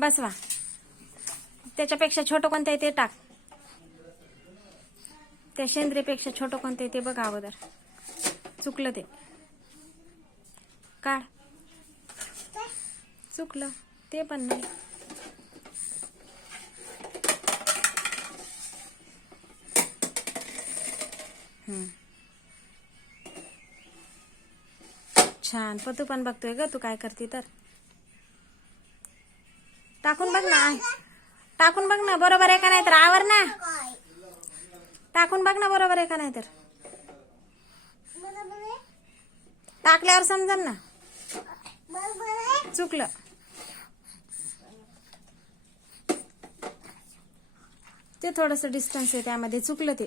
बसवा त्याच्यापेक्षा छोटं कोणतं आहे ते टाक. त्या शेंद्रेपेक्षा छोटं कोणतं आहे ते बघा अगोदर. चुकलं ते. काढ. चुकलं. ते पण नाही. छान छान. पतू पण बघतोय ग तू काय करते तर. टाकून बघ ना. टाकून बघ ना बरोबर आहे का नाही तर आवर ना. टाकून बघ ना बरोबर आहे का नाही तर. टाकल्यावर समजल ना. चुकलं. ते थोडस डिस्टन्स आहे त्यामध्ये. चुकलं ते.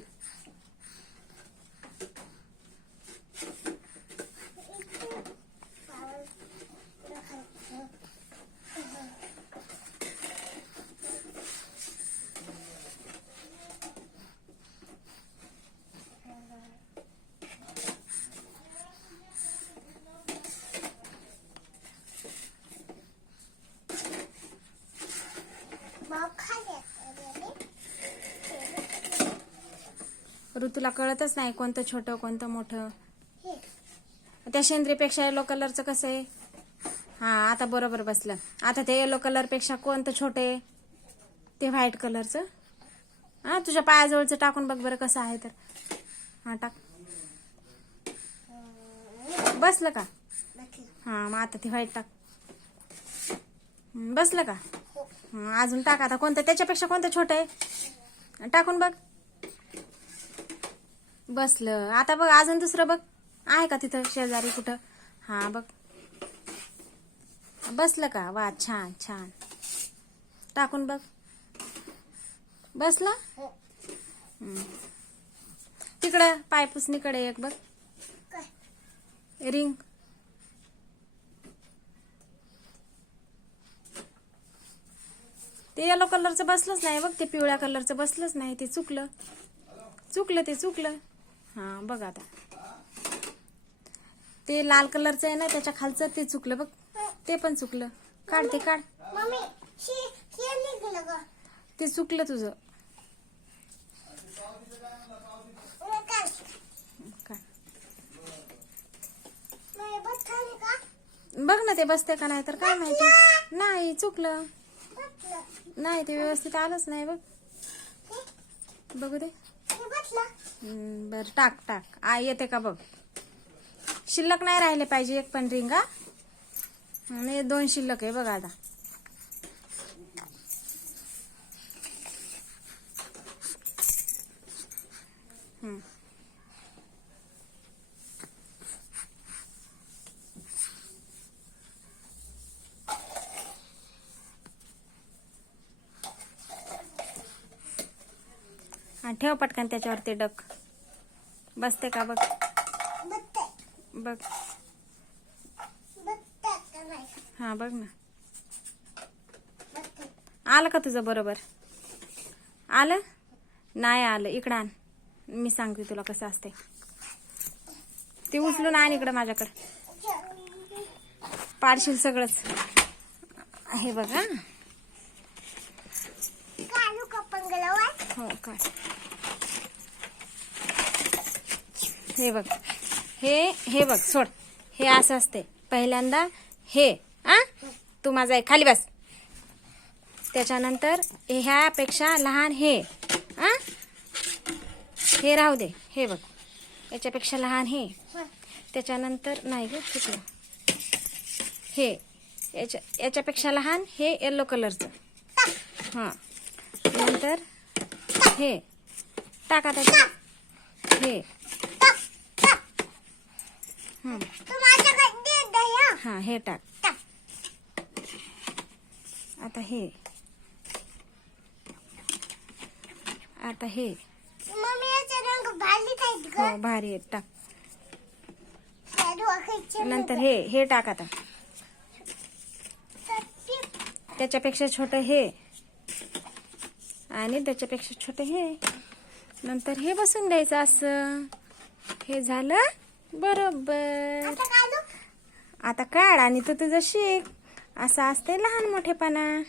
ऋतूला कळतच नाही कोणतं छोटं कोणतं मोठं. त्या शेंद्रीपेक्षा येलो कलरचं कसं आहे? हा आता बरोबर बसलं. आता ते येलो कलरपेक्षा कोणतं छोटं आहे? ते व्हाईट कलरचं हा तुझ्या पायाजवळचं टाकून बघ बरं कसं आहे तर. हा टाक. बसलं का? हा मग आता ते व्हाईट टाक. बसलं का? अजून टाक आता. कोणतं? त्याच्यापेक्षा कोणतं छोटं आहे? टाकून बघ. बसलं. आता बघ अजून दुसरं बघ. आहे का तिथं शेजारी कुठं? हा बघ. बसलं का? वा छान छान. टाकून बघ. बसलं? हम्म. तिकडं पायपुसणीकडे एक बघ. रिंग. ते येलो कलरचं बसलंच नाही बघ ते पिवळ्या कलरचं बसलंच नाही ते चुकलं. चुकलं ते चुकलं. हा बघ आता. ते लाल कलरचं आहे ना त्याच्या खालचं ते चुकलं बघ. ते पण चुकलं. काढ ते काढ. ते चुकलं तुझं. बघ ना ते बसते का नाही तर काय माहिती. नाही चुकलं. नाही ते व्यवस्थित आलंच नाही बघ. बघू दे. बरं टाक टाक. आ येते का बघ? शिल्लक नाही राहिले पाहिजे एक पण रिंग. आणि दोन शिल्लक आहे बघ आता. ठेव पटकन त्याच्यावर ते डक. बसते का बघ? बघ. हा बघ ना. आलं का तुझं बरोबर? आलं? नाही आलं. इकडं आण. मी सांगते तुला कसं असते ते उचलून आण इकडं माझ्याकडं. पाडशील सगळंच. हे बघा कालू का हे बघ. हे हे बघ सोड. हे असं असते. पहिल्यांदा हे आ? तू माझा आहे खाली बस. त्याच्यानंतर ह्यापेक्षा लहान हे आ? हे राहू दे. हे बघ. याच्यापेक्षा लहान हे. त्याच्यानंतर नाही ग चुकलं हे. याच्या याच्यापेक्षा लहान हे येलो कलरचं हां. नंतर हे. टाका त्याच्या हे. हं, तू माझ्याकडे दे दया हां. हे टाक. टाक. आता हे. आता हे. मम्मी याचे रंग भारी आहेत हो भारी आहे टाक. त्या डोक्याचे नंतर हे हे टाक आता. त्याच्यापेक्षा छोटं हे. आणि त्याच्यापेक्षा छोटं हे. नंतर हे बसून द्यायचं असं. हे झालं. बरोबर. आता काढ आणि तू तुझं शिक. असं असते लहान मोठेपणा.